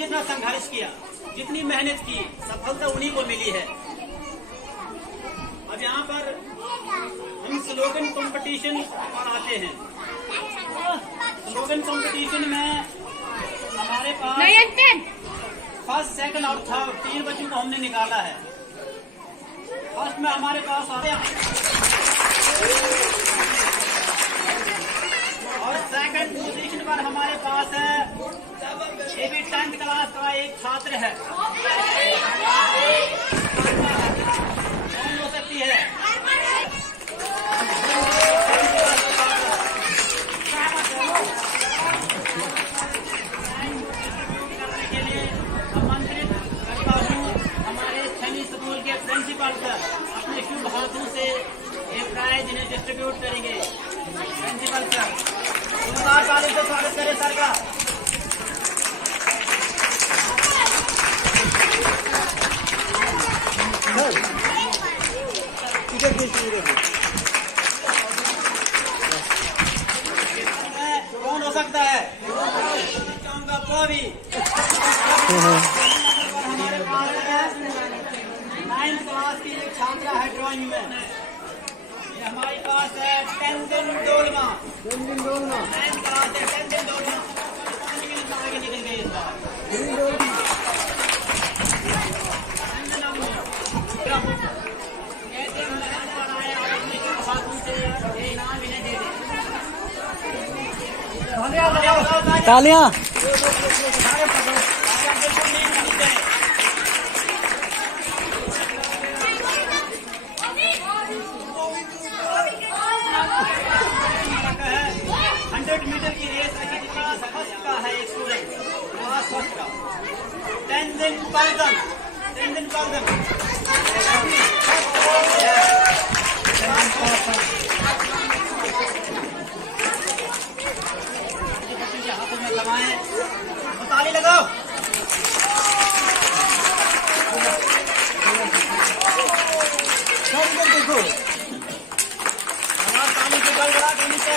जितना संघर्ष किया, जितनी मेहनत की, सफलता उन्हीं को मिली है। अब यहाँ पर हम स्लोगन कंपटीशन पर आते हैं। स्लोगन कंपटीशन में हमारे पास फर्स्ट, सेकंड और थर्ड 3 बच्चों को हमने निकाला है। फर्स्ट में हमारे पास आया और सेकंड पोजीशन पर हमारे पास है ये भी 10th क्लास का एक छात्र है। कौन हो सकती है? करने के लिए आमंत्रित करता हूँ हमारे सैनिक स्कूल के प्रिंसिपल सर अपने शुभ हाथों से ये प्राइज इन्हें डिस्ट्रीब्यूट करेंगे। प्रिंसिपल सर जोरदार ताली से स्वागत करें सर का। कौन हो सकता है? चाहूंगा पौवी। हमारे पास है 9th क्लास की एक छात्रा है ड्राइंग में। ये हमारे पास है 10 दिन डोलमा। 9th क्लास है 10 दिन डोलमा। आगे निकल गई इस बार। तालियां। मीटर की रेस क्लास फर्स्ट का है एक स्टूडेंट, क्लास फर्स्ट का 10 दिन हाथों में लगाएं, ताली लगाओ। देखो ताली से गड़गड़ा के नीचे।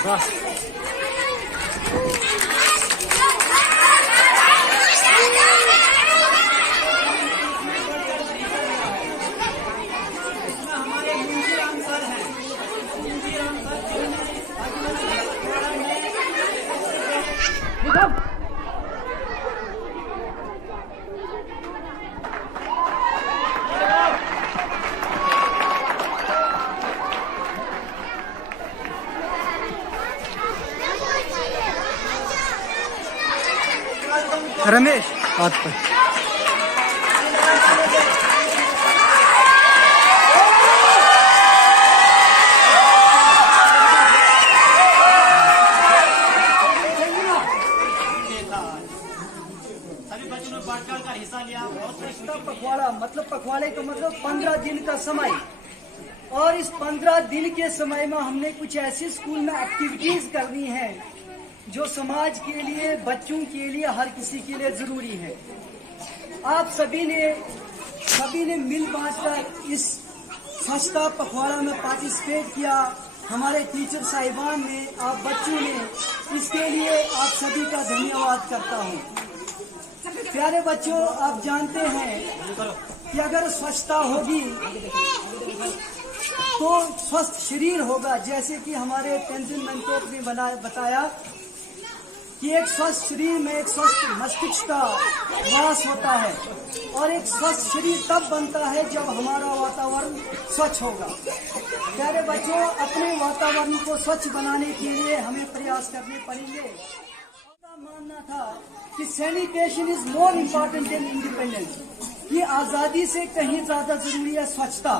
बस हमारे मुंशीराम सर हैं। मुंशीराम सर रमेश हाथ पर सभी बच्चों ने बढ़-चढ़ कर हिस्सा लिया। पखवाड़ा मतलब पखवाड़े का मतलब 15 दिन का समय, और इस 15 दिन के समय में हमने कुछ ऐसे स्कूल में एक्टिविटीज करनी है जो समाज के लिए, बच्चों के लिए, हर किसी के लिए जरूरी है। आप सभी ने मिल बांटकर इस स्वच्छता पखवाड़ा में पार्टिसिपेट किया। हमारे टीचर साहिबान ने, आप बच्चों ने, इसके लिए आप सभी का धन्यवाद करता हूँ। प्यारे बच्चों, आप जानते हैं कि अगर स्वच्छता होगी तो स्वस्थ शरीर होगा। जैसे कि हमारे तेंजिन मेंटोक ने बताया कि एक स्वस्थ शरीर में एक स्वस्थ मस्तिष्क का वास होता है, और एक स्वस्थ शरीर तब बनता है जब हमारा वातावरण स्वच्छ होगा। प्यारे बच्चों, अपने वातावरण को स्वच्छ बनाने के लिए हमें प्रयास करने पड़ेंगे। मेरा मानना था कि sanitation is more important then independence. ये आजादी से कहीं ज्यादा जरूरी है स्वच्छता,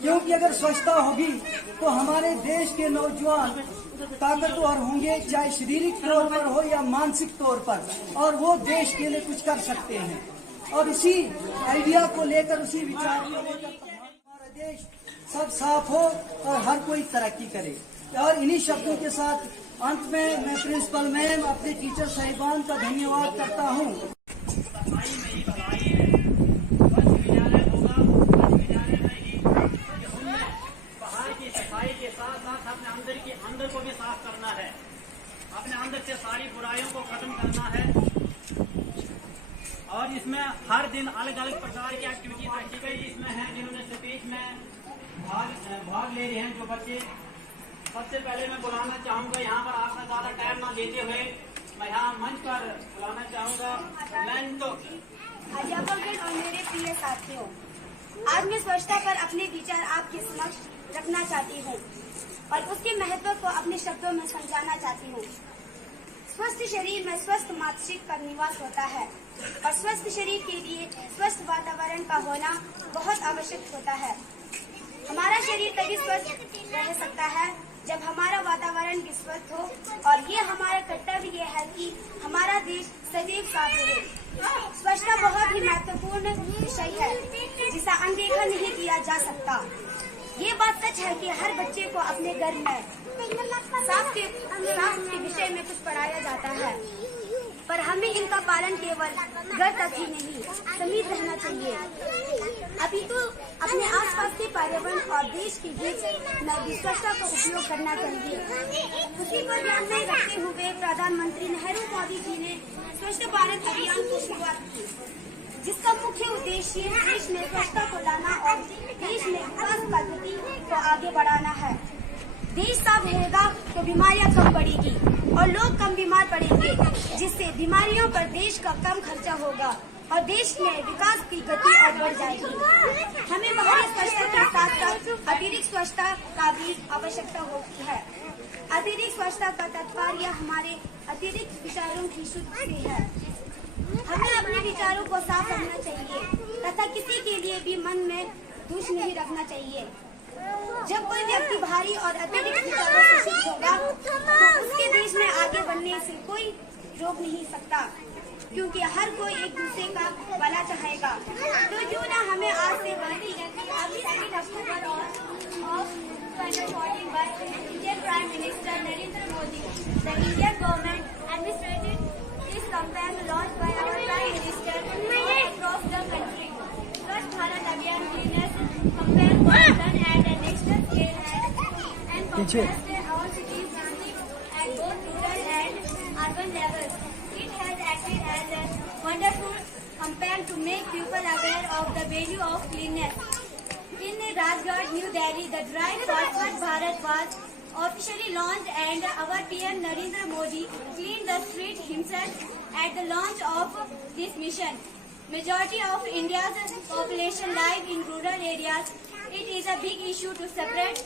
क्योंकि अगर स्वच्छता होगी तो हमारे देश के नौजवान ताकतवर होंगे, चाहे शारीरिक तौर पर हो या मानसिक तौर पर, और वो देश के लिए कुछ कर सकते हैं। और उसी आइडिया को लेकर, उसी विचार को लेकर हमारा देश सब साफ हो और हर कोई तरक्की करे। और इन्हीं शब्दों के साथ अंत में मैं प्रिंसिपल मैम, अपने टीचर साहिबान का धन्यवाद करता हूँ। अपने अंदर को भी साफ करना है, अपने अंदर से सारी बुराइयों को खत्म करना है। और इसमें हर दिन अलग अलग प्रकार की एक्टिविटीज रखी गई। इसमें है जिन्होंने स्पीच में भाग ले रहे हैं जो बच्चे। सबसे पहले मैं बुलाना चाहूंगा, यहाँ पर आपका ज्यादा टाइम ना लेते हुए मैं यहाँ मंच पर बुलाना चाहूंगा अध्यापकगण और मेरे प्रिय साथियों, आज मैं स्वच्छता पर अपने विचार आपके समक्ष रखना चाहती हूँ और उसके महत्व को अपने शब्दों में समझाना चाहती हूँ। स्वस्थ शरीर में स्वस्थ मस्तिष्क का निवास होता है और स्वस्थ शरीर के लिए स्वस्थ वातावरण का होना बहुत आवश्यक होता है। हमारा शरीर तभी स्वस्थ रह सकता है जब हमारा वातावरण भी स्वस्थ हो और ये हमारा कर्तव्य ये है कि हमारा देश सदैव साफ रहे। स्वच्छता बहुत ही महत्वपूर्ण विषय है जिसे अनदेखा नहीं किया जा सकता। ये बात सच है कि हर बच्चे को अपने घर में साफ के विषय में कुछ पढ़ाया जाता है, पर हमें इनका पालन केवल घर तक ही नहीं सीमित रहना चाहिए, अपितु अपने आसपास के पर्यावरण और देश के बीच में भी स्वच्छता का उपयोग करना चाहिए। उसी पर ध्यान में रखते हुए प्रधानमंत्री नेहरू मोदी जी ने स्वच्छ भारत अभियान की शुरुआत की, जिसका मुख्य उद्देश्य देश में स्वच्छता को लाना और देश में विकास पद्धति को आगे बढ़ाना है। देश साफ रहेगा तो बीमारियां कम बढ़ेगी और लोग कम बीमार पड़ेंगे, जिससे बीमारियों पर देश का कम खर्चा होगा और देश में विकास की गति और बढ़ जाएगी। हमें बाहरी स्वच्छता के साथ साथ अतिरिक्त स्वच्छता का भी आवश्यकता होती है। अतिरिक्त स्वच्छता का तात्पर्य हमारे अतिरिक्त विचारों की शुद्धि से है। हमें अपने विचारों को साफ रखना चाहिए तथा किसी के लिए भी मन में दोष नहीं रखना चाहिए। जब कोई व्यक्ति भारी और अतिरिक्त विचारों से शुद्ध होगा तो उसके देश में आगे बढ़ने से कोई रोक नहीं सकता, क्योंकि हर कोई एक दूसरे का भला चाहेगा। तो यूँ ना हमें आज से बढ़ती अक्टूबर और 2014 by Indian Prime Minister Narendra Modi, the Indian government administrated this campaign launched by our Prime Minister across the country. Swachh Bharat Abhiyan cleanliness campaign was done at a national scale and comprised all cities at both rural and urban levels. It has acted as a wonderful campaign to make people aware of the value of cleanliness. In Rajghat, New Delhi, the drive for Swachh Bharat was officially launched and our PM Narendra Modi cleaned the street himself at the launch of this mission. Majority of India's population live in rural areas. It is a big issue to spread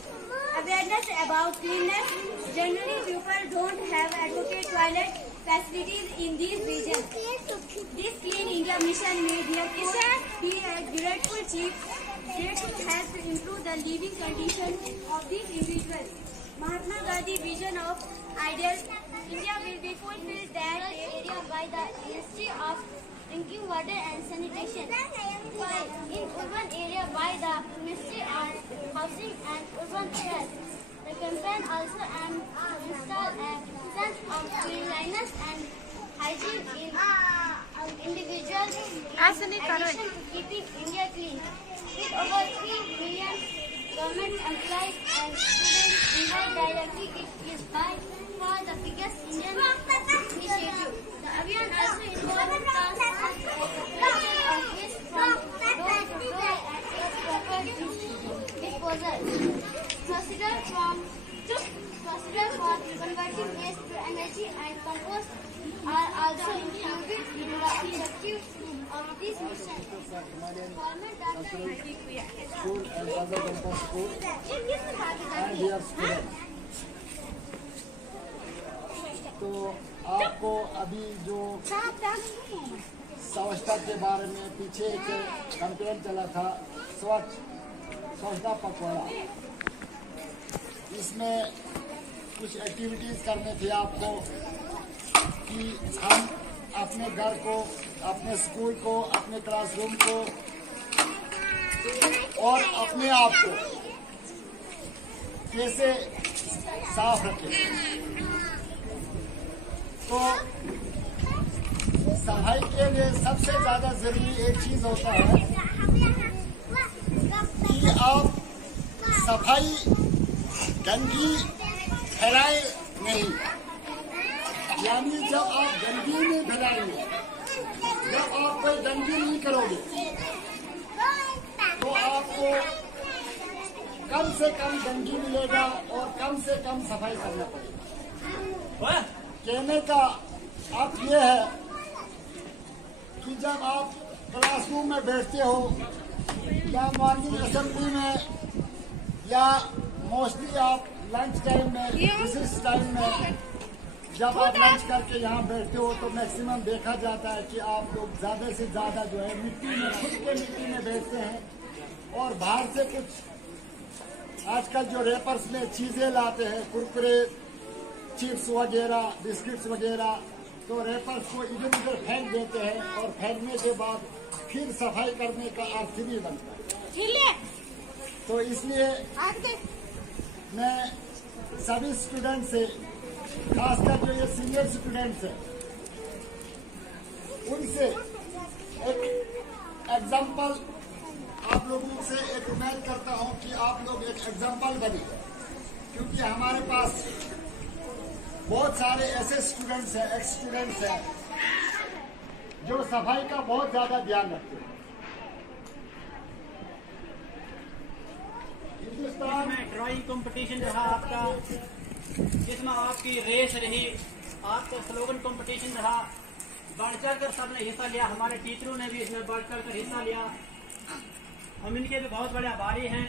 awareness about cleanliness. Generally, people don't have adequate toilet facilities in these regions. This Clean India mission may therefore be a grateful chief that has to improve the living conditions of these individuals. Mahatma Gandhi vision of ideal India will be fulfilled that area by the Ministry of Drinking Water and Sanitation, while in urban area by the Ministry of Housing and Urban Affairs. The campaign also install a sense of cleanliness and hygiene in individuals in addition to keeping India clean. With over 3 million government employees and students involved directly, it is by far the biggest Indian initiative. The Abhiyan also involves collection of waste from door to door and its proper disposal. Procedure for converting waste to energy and compost are also included in the objectives of this mission. Government data School and other campus school and their students. तो आपको अभी जो स्वच्छता के बारे में पीछे एक कैंपेन चला था स्वच्छता पखवाड़ा, इसमें कुछ एक्टिविटीज करने थे आपको कि हम अपने घर को, अपने स्कूल को, अपने क्लासरूम को और अपने आप को कैसे साफ रखें। तो सफाई के लिए सबसे ज्यादा जरूरी एक चीज होता है कि आप सफाई गंदगी फैलाए नहीं, यानी जब आप गंदगी नहीं फैलाएंगे, जब आप कोई गंदगी नहीं करोगे तो आपको कम से कम गंदगी मिलेगा और कम से कम सफाई करना पड़ेगा। कहने का अर्थ ये है कि जब आप क्लासरूम में बैठते हो या मॉर्निंग असेंबली में या मोस्टली आप लंच टाइम में, रिसेस टाइम में जब आप लंच करके यहाँ बैठते हो तो मैक्सिमम देखा जाता है कि आप लोग ज्यादा से ज्यादा जो है मिट्टी में, खुद के मिट्टी में बैठते हैं और बाहर से कुछ आजकल जो रेपर्स में चीजें लाते हैं, कुरकुरे, चिप्स वगैरह, बिस्किट्स वगैरह, तो रेपर्स को इधर उधर फेंक देते हैं और फेंकने के बाद फिर सफाई करने का अर्थ नहीं बनता है। तो इसलिए मैं सभी स्टूडेंट से, खासकर जो ये सीनियर स्टूडेंट्स हैं, उनसे एक एग्जाम्पल आप लोगों से एक उम्मीद करता हूं कि आप लोग एक एग्जाम्पल बने, क्योंकि हमारे पास बहुत सारे ऐसे स्टूडेंट्स हैं, एक्स स्टूडेंट्स हैं, जो सफाई का बहुत ज्यादा ध्यान रखते हैं। हिंदुस्तान में ड्राइंग कंपटीशन रहा आपका, जिसमें आपकी रेस रही, आपका स्लोगन कंपटीशन रहा, बढ़ चढ़ कर सबने हिस्सा लिया। हमारे टीचरों ने भी इसमें बढ़ चढ़ कर हिस्सा लिया। हम इनके भी बहुत बड़े आभारी हैं।